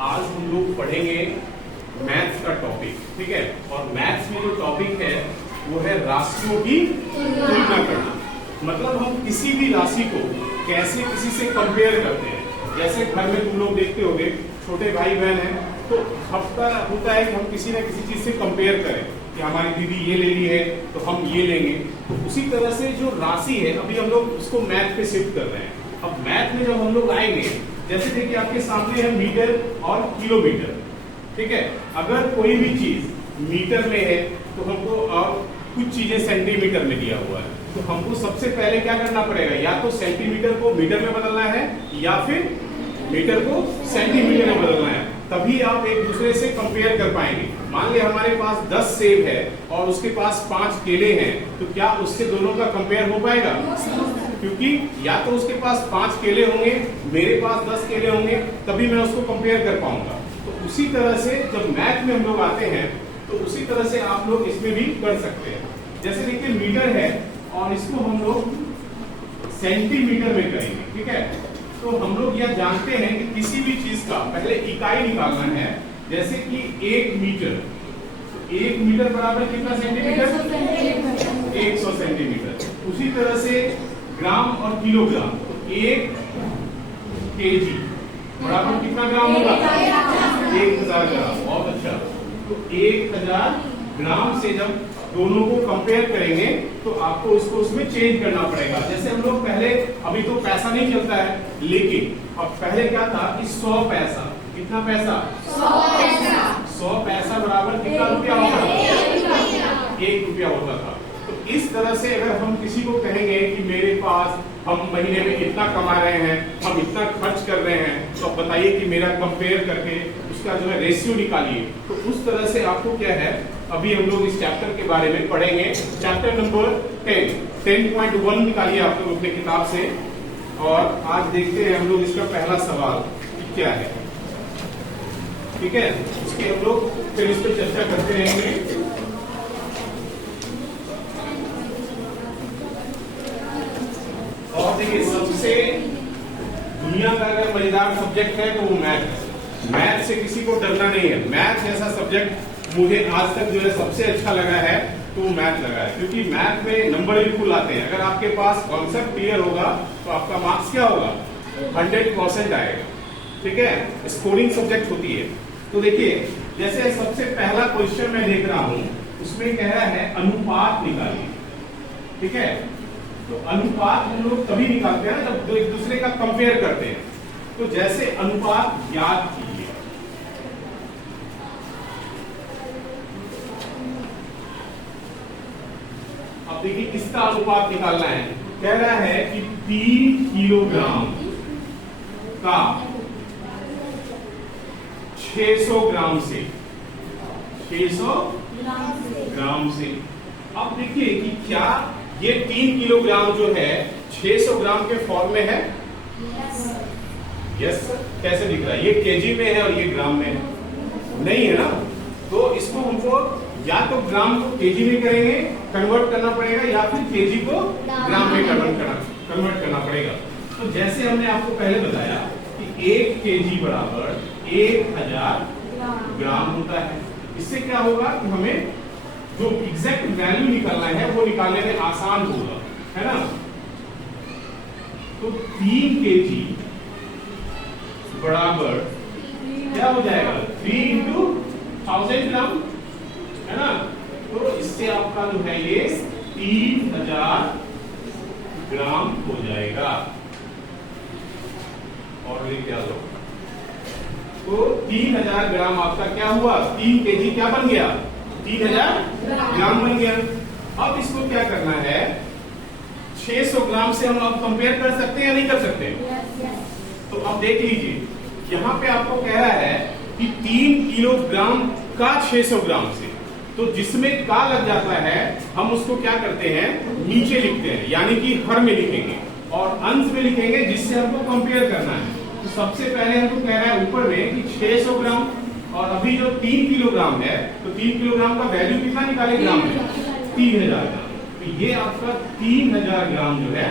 आज हम लोग पढ़ेंगे मैथ्स का टॉपिक, ठीक है। और मैथ्स में जो टॉपिक है वो है राशियों की तुलना करना। मतलब हम किसी भी राशि को कैसे किसी से कंपेयर करते हैं। जैसे घर में तुम लोग देखते होगे, छोटे भाई बहन हैं तो हफ्ता होता है कि हम किसी न किसी चीज से कंपेयर करें कि हमारी दीदी ये ले ली है तो हम ये लेंगे। तो उसी तरह से जो राशि है अभी हम लोग उसको मैथ पे शिफ्ट कर रहे हैं। अब मैथ में जब हम लोग आएंगे, जैसे देखिए आपके सामने है मीटर और किलोमीटर, ठीक है। अगर कोई भी चीज मीटर में है तो हमको और कुछ चीजें सेंटीमीटर में दिया हुआ है, तो हमको सबसे पहले क्या करना पड़ेगा, या तो सेंटीमीटर को मीटर में बदलना है या फिर मीटर को सेंटीमीटर में बदलना है, तभी आप एक दूसरे से कंपेयर कर पाएंगे। मान लिया हमारे पास 10 सेब है और उसके पास 5 केले हैं, तो क्या उससे दोनों का कंपेयर हो पाएगा? क्योंकि या तो उसके पास 5 केले होंगे, मेरे पास 10 केले होंगे, तभी मैं उसको कंपेयर कर पाऊंगा। तो उसी तरह से जब मैथ में हम लोग आते हैं तो उसी तरह से आप लोग इसमें भी कर सकते हैं। जैसे देखिए मीटर है और इसको हम लोग सेंटीमीटर में करेंगे, ठीक है। तो हम लोग यह जानते हैं कि किसी भी चीज का पहले इकाई निकालना है। जैसे कि 1 मीटर, तो 1 मीटर बराबर कितना सेंटीमीटर? 100 सेंटीमीटर। उसी तरह से ग्राम और किलोग्राम, तो 1 केजी बराबर कितना ग्राम होगा? 1000 ग्राम। बहुत अच्छा। तो 1000 ग्राम से जब दोनों को कंपेयर करेंगे तो आपको इसको उसमें चेंज करना पड़ेगा। जैसे हम लोग पहले, अभी तो पैसा नहीं चलता है, लेकिन अब पहले क्या था कि 100 पैसा, कितना पैसा? 100 पैसा बराबर कितना रुपया होता था? 1 रुपया होता था। तो इस तरह से अगर हम किसी को कहेंगे कि मेरे पास, हम महीने में इतना कमा रहे हैं, हम इतना खर्च कर रहे हैं, तो अब बताइए कि मेरा कंपेयर करके उसका जो है रेशियो निकालिए। तो उस तरह से आपको क्या है, अभी हम लोग इस चैप्टर के बारे में पढ़ेंगे। चैप्टर नंबर 10.1 निकालिए आप लोग अपने किताब से, और आज देखते हैं हम लोग इसका पहला सवाल कि क्या है, ठीक है। उसके हम लोग फिर इस पर चर्चा करते रहेंगे। और देखिए, सबसे दुनिया का अगर मजेदार सब्जेक्ट है तो वो मैथ है। मैथ से किसी को डरना नहीं है। मैथ जैसा सब्जेक्ट मुझे आज तक जो है सबसे अच्छा लगा है तो वो मैथ लगा है, क्योंकि मैथ में नंबर बिल्कुल आते हैं। अगर आपके पास कॉन्सेप्ट क्लियर होगा तो आपका मार्क्स क्या होगा? 100% आएगा, ठीक है। स्कोरिंग सब्जेक्ट होती है। तो देखिए, जैसे सबसे पहला क्वेश्चन मैं देख रहा हूं, उसमें कह रहा है अनुपात निकालिए, ठीक है। तो अनुपात हम लोग तभी निकालते हैं जब दो एक दूसरे का कंपेयर करते हैं। तो जैसे अनुपात याद कीजिए, अब देखिए किसका अनुपात निकालना है। कह रहा है कि 3 किलोग्राम का 600 ग्राम से, 600 ग्राम से। अब देखिए कि क्या ये 3 किलोग्राम जो है 600 ग्राम के फॉर्म में है? Yes sir. कैसे दिख रहा है? ये केजी में है और ये ग्राम में है, नहीं है ना। तो इसको हमको या तो ग्राम को केजी में करेंगे, कन्वर्ट करना पड़ेगा, या फिर केजी को ग्राम में कन्वर्ट करना पड़ेगा। तो जैसे हमने आपको पहले बताया कि 1 केजी बराबर 1000 ग्राम होता है। इससे क्या होगा कि हमें जो एग्जैक्ट वैल्यू निकालना है वो निकालने में आसान होगा, है ना। तो 3 केजी बराबर क्या हो जाएगा? 3 into 1000 ग्राम, है ना। तो इससे आपका जो है ये 3000 ग्राम हो जाएगा। और लिख लो, तो 3000 ग्राम आपका क्या हुआ? 3 केजी क्या बन गया? 3000 ग्राम बन गया। अब इसको क्या करना है, 600 ग्राम से हम अब कंपेयर कर सकते हैं या नहीं कर सकते? तो अब देख लीजिए, यहाँ पे आपको कह रहा है कि 3 किलोग्राम का 600 ग्राम से, तो जिसमें का लग जाता है हम उसको क्या करते हैं, नीचे लिखते हैं, यानी कि हर में लिखेंगे और अंश में लिखेंगे जिससे हमको कंपेयर करना है। तो सबसे पहले हमको कह रहा है ऊपर में कि 600 ग्राम, और अभी जो 3 किलोग्राम है तो 3 किलोग्राम का वैल्यू कितना निकाले ग्राम में? 3000 ग्राम। तो ये आपका 3000 ग्राम जो है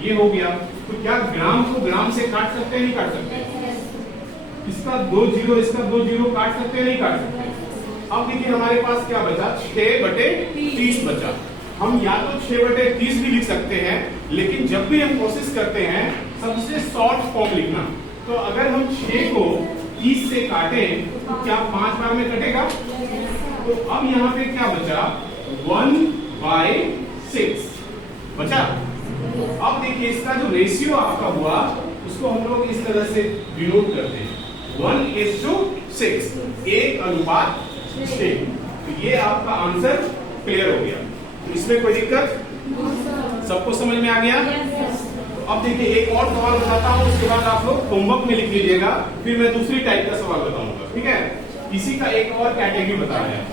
ये हो गया। तो क्या ग्राम को ग्राम से काट सकते हैं, नहीं काट सकते? इसका 2 जीरो, इसका 2 जीरो काट सकते हैं, नहीं काट सकते। अब देखिए हमारे पास क्या बचा, 6/30 बचा। हम या तो 6/30 भी लिख सकते हैं, लेकिन जब भी हम कोशिश करते हैं सबसे शॉर्ट फॉर्म लिखना। तो अगर हम 6 को 30 से काटें तो क्या 5 बार में कटेगा? तो अब यहाँ पे क्या बचा, 1/6 बचा। अब देखिए इसका जो रेशियो आपका हुआ उसको हम लोग इस तरह से डिनोट करते हैं, 1:6, 1:6। तो ये आपका आंसर क्लियर हो गया। तो इसमें कोई दिक्कत, सबको समझ में आ गया? अब देखिए एक और सवाल बताता हूँ, उसके बाद आप लोग होमवर्क में लिख लीजिएगा, फिर मैं दूसरी टाइप का सवाल बताऊंगा, ठीक है? इसी का एक और कैटेगरी बता रहे हैं।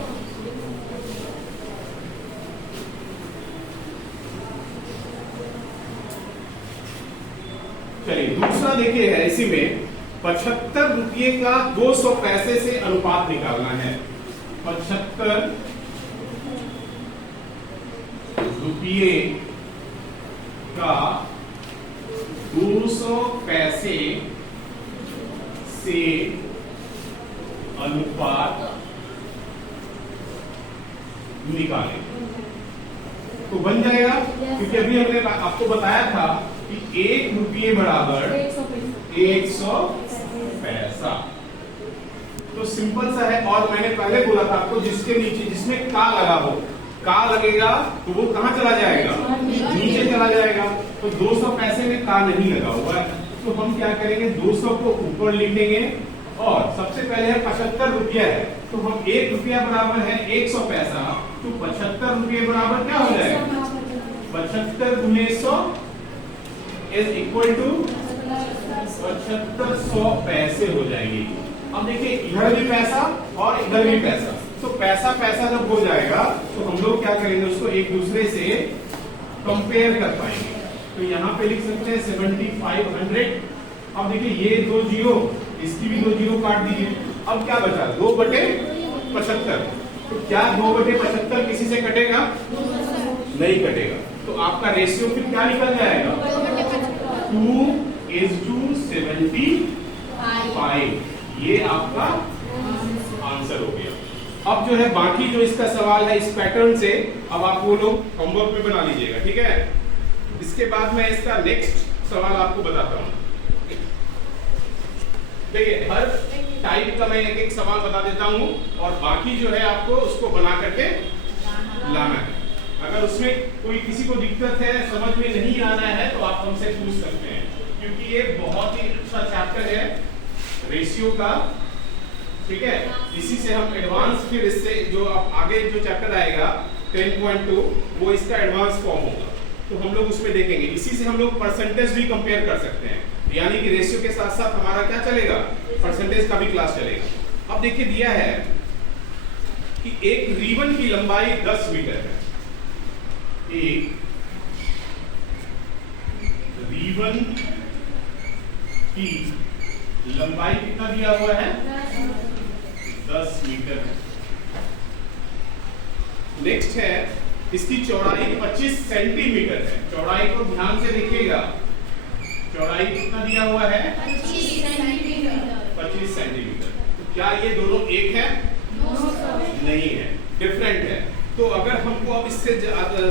चलिए दूसरा देखिए है, इसी में 75 रुपये का 200 पैसे से अनुपात निकालना है। 75 रुपये का 200 पैसे से अनुपात निकालें तो बन जाएगा, क्योंकि अभी हमने आपको बताया था कि 1 रुपये बराबर 100 पैसा। तो सिंपल सा है। और मैंने पहले बोला था आपको, जिसके नीचे जिसमें का लगा हो, का लगेगा तो वो कहां चला जाएगा, नीचे चला जाएगा। तो 200 पैसे में का नहीं लगा हुआ है, तो हम क्या करेंगे, 200 को ऊपर लिख देंगे। और सबसे पहले है 75 रुपया है, तो हम 1 रुपया बराबर है 100 पैसा, तो 75 रुपये बराबर क्या हो जाएगा, 75 गुने 100 इज इक्वल टू 7500 पैसे हो जाएंगे। अब देखिए इधर भी पैसा और इधर भी पैसा, तो पैसा पैसा जब हो जाएगा तो हम लोग क्या करेंगे, उसको एक दूसरे से कंपेयर कर पाएंगे। तो यहाँ पे लिख सकते हैं 7500। अब देखिए ये 2 जीरो, इसकी भी 2 जीरो काट दीजिए। अब क्या बचा, 2/75। तो क्या 2/75 किसी से कटेगा, नहीं कटेगा। तो आपका रेशियो फिर क्या निकल जाएगा, 2:75। ये आपका आंसर हो गया। अब जो है बाकी जो इसका सवाल है इस पैटर्न से, अब आप वो लोग होमवर्क में बना लीजिएगा, ठीक है? इसके बाद मैं इसका नेक्स्ट सवाल आपको बताता हूँ। देखिए हर टाइप का मैं एक एक सवाल बता देता हूँ, और बाकी जो है आपको उसको बना करके लाना है। अगर उसमें कोई किसी को दिक्कत है, समझ में नहीं आ रहा है, तो आप हमसे पूछ सकते हैं, क्योंकि ये बहुत ही अच्छा चैप्टर है रेशियो का, ठीक है? इसी से हम एडवांस, फिर इससे जो आगे जो चैप्टर आएगा 10.2 वो इसका एडवांस फॉर्म होगा, तो हम लोग उसमें देखेंगे। इसी से हम लोग परसेंटेज भी कंपेयर कर सकते हैं, यानी कि रेशियो के साथ साथ हमारा क्या चलेगा, परसेंटेज का भी क्लास चलेगा। अब देखिए दिया है कि एक रिबन की लंबाई 10 मीटर है। एक रिबन की लंबाई कितना दिया हुआ है, 10 मीटर है। नेक्स्ट है इसकी चौड़ाई 25 सेंटीमीटर है। चौड़ाई को ध्यान से देखिएगा, चौड़ाई कितना दिया हुआ है, 25 सेंटीमीटर। तो क्या ये दोनों एक है, नहीं है, डिफरेंट है। तो अगर हमको अब इससे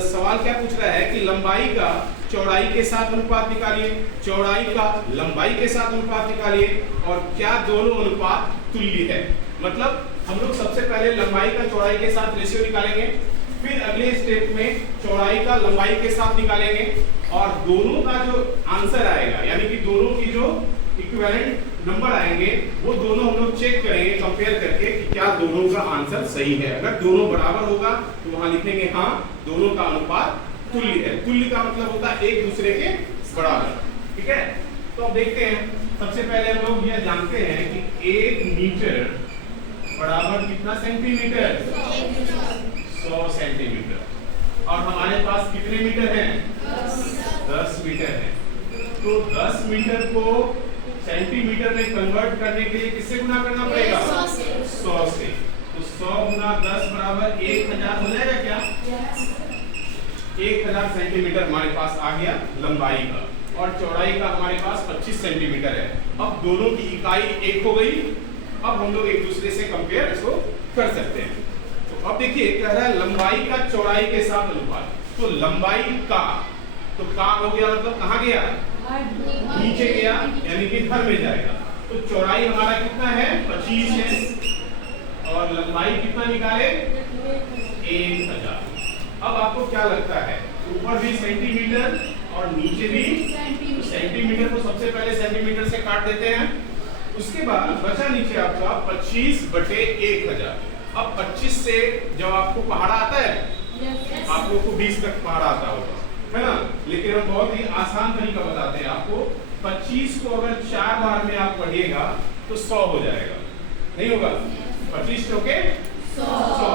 सवाल क्या पूछ रहा है कि लंबाई का चौड़ाई के साथ अनुपात निकालिए, चौड़ाई का लंबाई के साथ अनुपात निकालिए, और क्या दोनों अनुपात तुल्य है। मतलब हम लोग सबसे पहले लंबाई का चौड़ाई के साथ रेशियो निकालेंगे, फिर अगले स्टेप में चौड़ाई का लंबाई के साथ निकालेंगे, और दोनों का जो आंसर आएगा, यानी कि दोनों की जो इक्विवेलेंट नंबर आएंगे, वो दोनों हम लोग चेक करेंगे कंपेयर करके कि क्या दोनों का आंसर सही है। अगर दोनों बराबर होगा तो वहां लिखेंगे हाँ दोनों का अनुपात तुल्य है। तुल्य का मतलब होता है एक दूसरे के बराबर, ठीक है? तो अब देखते हैं, सबसे पहले हम लोग यह जानते हैं कि 1 मीटर बराबर कितना सेंटीमीटर, 100 सेंटीमीटर। और हमारे पास कितने मीटर हैं, 10 मीटर है। तो 10 मीटर को सेंटीमीटर में कन्वर्ट करने के लिए किससे गुना करना पड़ेगा, 100 से। तो 100 गुना 10 बराबर 1000 हो जाएगा क्या, 1000 सेंटीमीटर हमारे पास आ गया लंबाई का। और चौड़ाई का हमारे पास 25 सेंटीमीटर है। अब दोनों की इकाई एक हो गई। अब हम लोग एक दूसरे से कंपेयर इसको कर सकते हैं। तो अब देखिए कह रहा है लंबाई का चौड़ाई के साथ अनुपात। तो लंबाई का, तो का हो गया मतलब कहाँ गया, नीचे गया, यानी कि घर में जाएगा। तो चौड़ाई हमारा कितना है, 25 है, और लंबाई कितना निकाले, 1000। अब आपको क्या लगता है, ऊपर भी सेंटीमीटर और नीचे भी सेंटीमीटर, को सबसे पहले सेंटीमीटर से काट देते हैं। उसके बाद बचा नीचे आपका 25/1000। अब 25 से जब आपको पहाड़ा आता है, आप लोग को 20 तक पहाड़ा आता होगा, है ना, लेकिन हम बहुत ही आसान तरीका बताते हैं आपको। 25 को अगर 4 बार में आप पढ़िएगा तो 100 हो जाएगा, नहीं होगा, 25 चौके 100।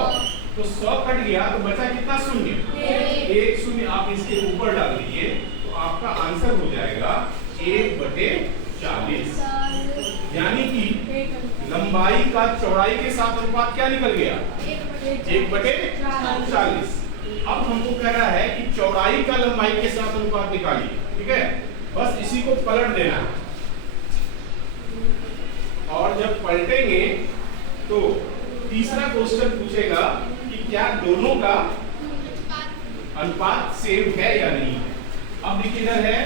तो 100 कट गया तो बचा कितना, शून्य, एक शून्य आप इसके ऊपर डाल दीजिए, तो आपका आंसर हो जाएगा 1/40। यानी कि लंबाई का चौड़ाई के साथ अनुपात क्या निकल गया, 1/40। अब हमको कह रहा है कि चौड़ाई का लंबाई के साथ अनुपात निकालिए, ठीक है, बस इसी को पलट देना है। और जब पलटेंगे तो तीसरा क्वेश्चन पूछेगा कि क्या दोनों का अनुपात सेम है या नहीं है। अब देखिए इधर है,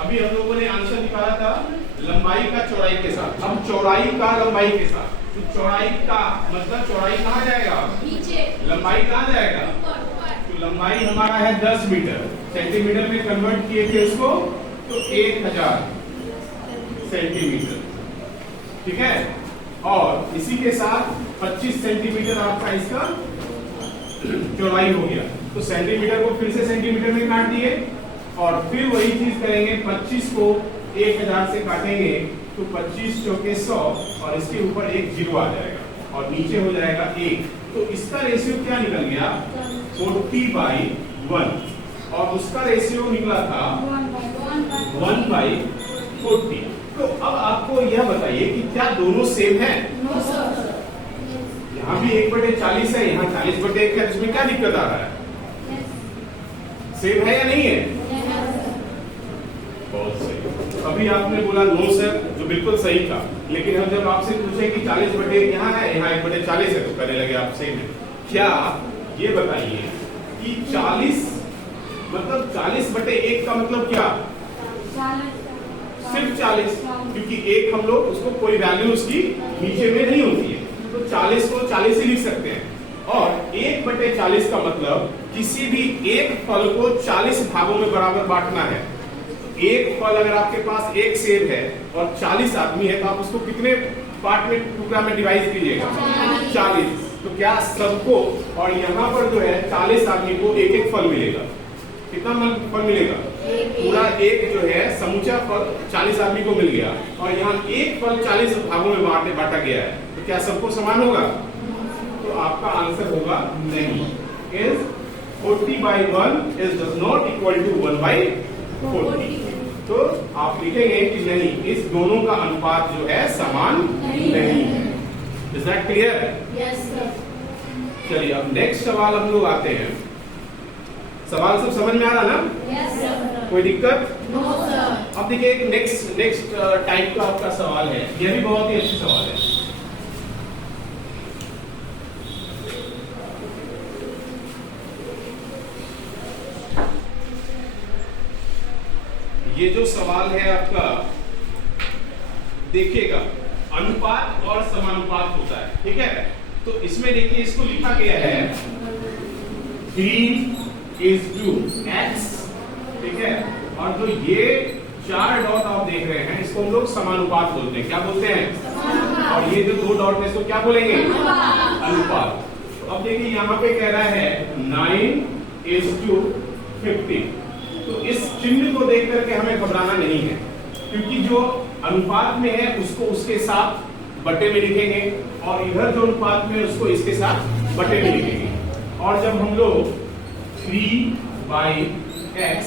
अभी हम लोगों ने आंसर निकाला था लंबाई का चौड़ाई के साथ, अब चौड़ाई का लंबाई के साथ। तो चौड़ाई का मतलब चौड़ाई कहाँ जाएगा, नीचे, लंबाई कहाँ जाएगा, तो लंबाई हमारा है 10 मीटर, सेंटीमीटर में कन्वर्ट किए थे उसको, तो 1000 सेंटीमीटर, ठीक है। और इसी के साथ 25 सेंटीमीटर आपका इसका चौड़ाई हो गया। तो सेंटीमीटर को फिर से सेंटीमीटर में काट दिए, और फिर वही चीज करेंगे, 25 को 1000 से काटेंगे तो 25 चौके 100, और इसके ऊपर एक जीरो आ जाएगा और नीचे हो जाएगा 1। तो इसका रेशियो क्या निकल गया, 40/1, और उसका रेशियो निकला था 1/40। तो अब आपको यह बताइए कि क्या दोनों सेम है, यहाँ भी 1/40 है, यहाँ 40/1 है, इसमें क्या दिक्कत आ रहा है, सेम है या नहीं है, बहुत सही। अभी आपने बोला नो सर, जो बिल्कुल सही था, लेकिन हम जब आपसे पूछे कि 40/1 यहाँ है, यहाँ 1/40 है, तो कहने लगे आप सही में। क्या ये बताइए कि 40 मतलब 40/1 का मतलब क्या, सिर्फ 40, क्योंकि एक हम लोग उसको कोई वैल्यू उसकी नीचे में नहीं होती है, तो 40 को 40 ही लिख सकते हैं। और 1/40 का मतलब किसी भी एक फल को 40 भागों में बराबर बांटना है। एक फल अगर आपके पास एक सेब है और 40 आदमी है, तो आप उसको कितने पार्ट में, टुकड़ा में डिवाइड कीजिएगा, 40। तो क्या सबको, और यहाँ पर जो है 40 आदमी को एक एक फल मिलेगा, कितना फल मिलेगा, पूरा एक जो है समूचा फल 40 आदमी को मिल गया, और यहाँ एक फल 40 भागों में बांटा गया है, तो क्या सबको समान होगा, तो आपका आंसर होगा नहीं। Is 40/1 is does not equal to 1/40। तो आप लिखेंगे कि नहीं, इस दोनों का अनुपात जो है समान नहीं है। Is that clear? Yes sir. चलिए अब नेक्स्ट सवाल हम लोग आते हैं। सवाल सब समझ में आ रहा ना? Yes sir. कोई दिक्कत? No sir. अब देखिए एक नेक्स्ट टाइप का आपका सवाल है, यह भी बहुत ही अच्छा सवाल है। ये जो सवाल है आपका, देखिएगा अनुपात और समानुपात होता है, ठीक है। तो इसमें देखिए इसको लिखा गया है 3:x, ठीक है, और जो ये 4 डॉट आप देख रहे हैं इसको हम लोग समानुपात बोलते हैं। क्या बोलते हैं? और ये जो 2 डॉट है इसको क्या बोलेंगे? अनुपात। तो अब देखिए यहाँ पे कह रहा है 9:50। तो इस चिन्ह को देख करके हमें घबराना नहीं है, क्योंकि जो अनुपात में है उसको उसके साथ बटे में लिखेंगे, और इधर जो अनुपात में है उसको इसके साथ बटे में लिखेंगे। और जब हम लोग 3/x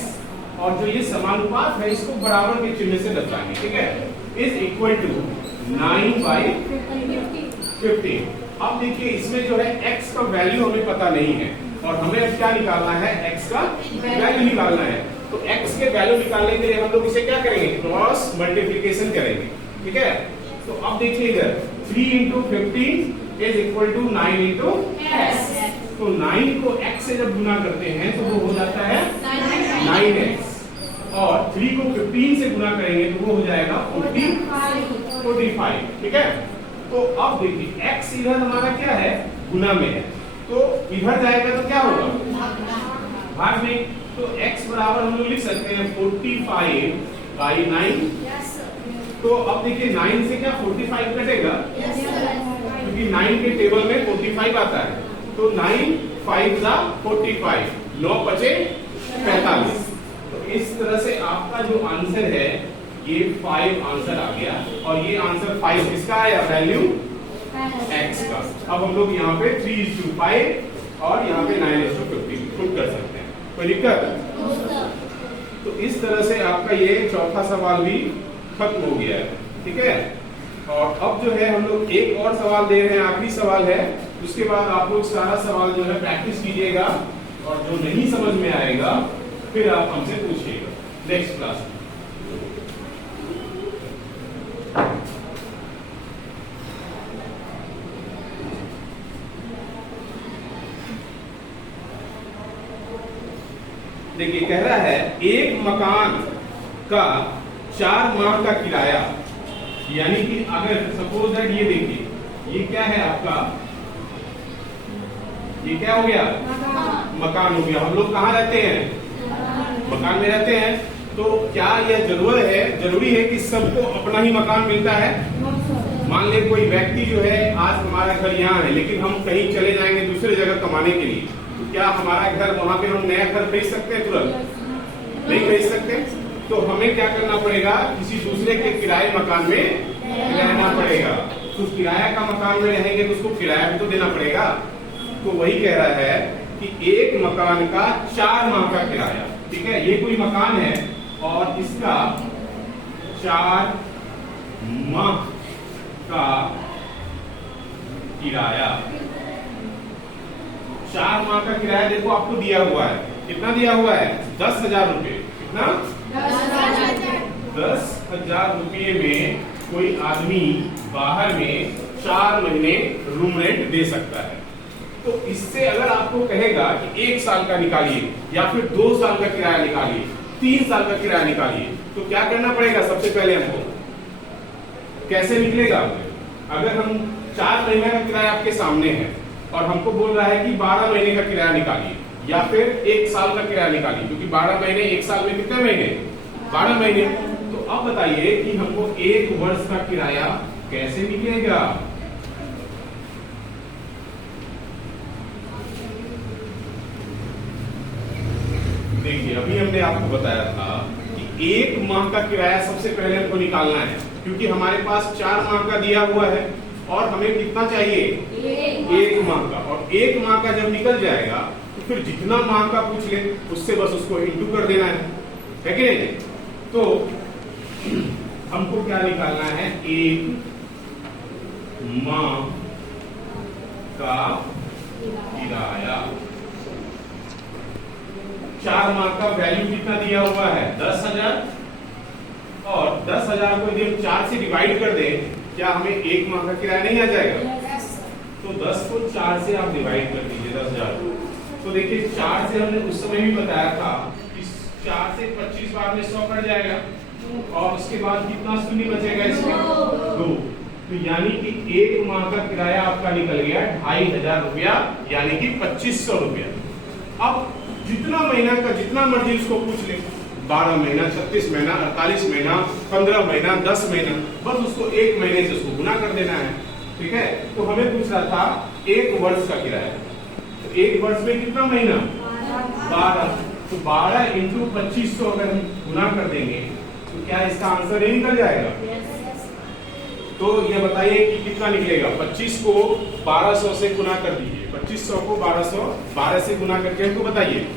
और जो ये समानुपात है इसको बराबर के चिन्ह से दर्शाएंगे, ठीक है, इज इक्वल टू 9/50। अब देखिए इसमें जो है x का वैल्यू हमें पता नहीं है, और हमें अब क्या निकालना है, x का वैल्यू निकालना है। तो x के वैल्यू निकालने के लिए हम लोग इसे क्या करेंगे, क्रॉस मल्टीप्लीकेशन करेंगे, ठीक है। तो अब देखिए इधर 3 into 15 is equal to 9 into x। तो 9 को x से जब गुना करते हैं तो वो हो जाता है 9x, और 3 को 15 से गुना करेंगे तो वो हो जाएगा 45, ठीक है। तो अब देखिए x इधर हमारा क्या है, गुना में है, तो इधर जाएगा तो क्या होगा, भाग में। तो x बराबर हम लोग लिख सकते हैं 45/9। तो अब देखिए 9 से क्या 45 कटेगा, क्योंकि 9 के टेबल में 45 आता है। तो 9 5 जा 45, 9 बचे 45। तो इस तरह से आपका जो आंसर है ये 5 आंसर आ गया, और ये आंसर 5 किसका आया, वैल्यू x का। अब हम लोग यहाँ पे 3:5 और यहाँ पे 9:15 पुट कर सकते हैं, कोई दिक्कत। तो इस तरह से आपका ये चौथा सवाल भी खत्म हो गया है, ठीक है। और अब जो है हम लोग एक और सवाल दे रहे हैं, आखिरी सवाल है। उसके बाद आप लोग सारा सवाल जो है प्रैक्टिस कीजिएगा, और जो नहीं समझ में आएगा फिर आप हमसे पूछिएगा नेक्स्ट क्लास में। देखिए कह रहा है एक मकान का 4 माह का किराया, यानी कि अगर सपोज दैट ये देखिए ये क्या है आपका, ये क्या हो गया, मकान हो गया। हम लोग कहाँ रहते हैं, मकान में रहते हैं। तो क्या यह जरूरी है कि सबको अपना ही मकान मिलता है। मान ले कोई व्यक्ति जो है आज हमारा घर यहाँ है, लेकिन हम कहीं चले जाएंगे दूसरे जगह कमाने के लिए, तो क्या हमारा घर वहां पे हम नया घर खरीद सकते हैं, तुरंत नहीं खरीद सकते। तो हमें क्या करना पड़ेगा, किसी दूसरे के किराए मकान में रहना पड़ेगा। तो किराया का मकान में रहेंगे तो उसको किराया भी तो देना पड़ेगा। तो वही कह रहा है कि एक मकान का 4 माह का किराया, ठीक है। ये कोई मकान है और इसका 4 माह का किराया, 4 माह का किराया देखो आपको दिया हुआ है, कितना दिया हुआ है, 10,000 रुपए। कितना, 10,000 रुपये में कोई आदमी बाहर में 4 महीने रूम रेंट दे सकता है। तो इससे अगर आपको कहेगा कि 1 साल का निकालिए, या फिर 2 साल का किराया निकालिए, 3 साल का किराया निकालिए, तो क्या करना पड़ेगा, सबसे पहले हमको कैसे निकलेगा। अगर हम 4 महीने का किराया आपके सामने है और हमको बोल रहा है कि 12 महीने का किराया निकालिए, या फिर 1 साल का किराया निकालिए, क्योंकि 12 महीने 1 साल में कितने महीने, 12 महीने। तो अब बताइए कि हमको 1 वर्ष का किराया कैसे निकलेगा। देखिए अभी हमने आपको बताया था कि 1 माह का किराया सबसे पहले हमको निकालना है, क्योंकि हमारे पास 4 माह का दिया हुआ है और हमें कितना चाहिए, 1 माह का। और 1 माह का जब निकल जाएगा तो फिर जितना माह का पूछ ले उससे बस उसको इंटू कर देना है कि नहीं। तो हमको क्या निकालना है, 1 माह का किराया। 4 माह का वैल्यू कितना दिया हुआ है, 10,000, और 10,000 को यदि हम 4 से डिवाइड कर दें, क्या हमें 1 माह का किराया नहीं आ जाएगा। तो 10 को 4 से आप डिवाइड कर दीजिए 10,000 को। तो देखिए 4 से हमने उस समय भी बताया था कि 4 से 25 बार में 100 कट जाएगा, और उसके बाद कितना शून्य बचेगा इसमें, 2। तो यानी कि 1 माह का किराया आपका निकल गया 2,500 रुपया, यानी कि 2,500 रुपया। अब जितना महीना का जितना मर्जी उसको पूछ ले, 12 महीना, 36 महीना, 48 महीना, 15 महीना, 10 महीना, बस उसको 1 महीने से उसको गुना कर देना है, ठीक है। तो हमें पूछ रहा था 1 वर्ष का किराया। तो 1 वर्ष में कितना महीना, 12। तो 12 इंटू 2,500 अगर हम गुना कर देंगे तो क्या इसका आंसर नहीं निकल जाएगा। तो ये बताइए कि कितना निकलेगा, 25 को 1200 से गुना कर दीजिए, 2500 को 1200 12 से गुना करके हमको बताइए।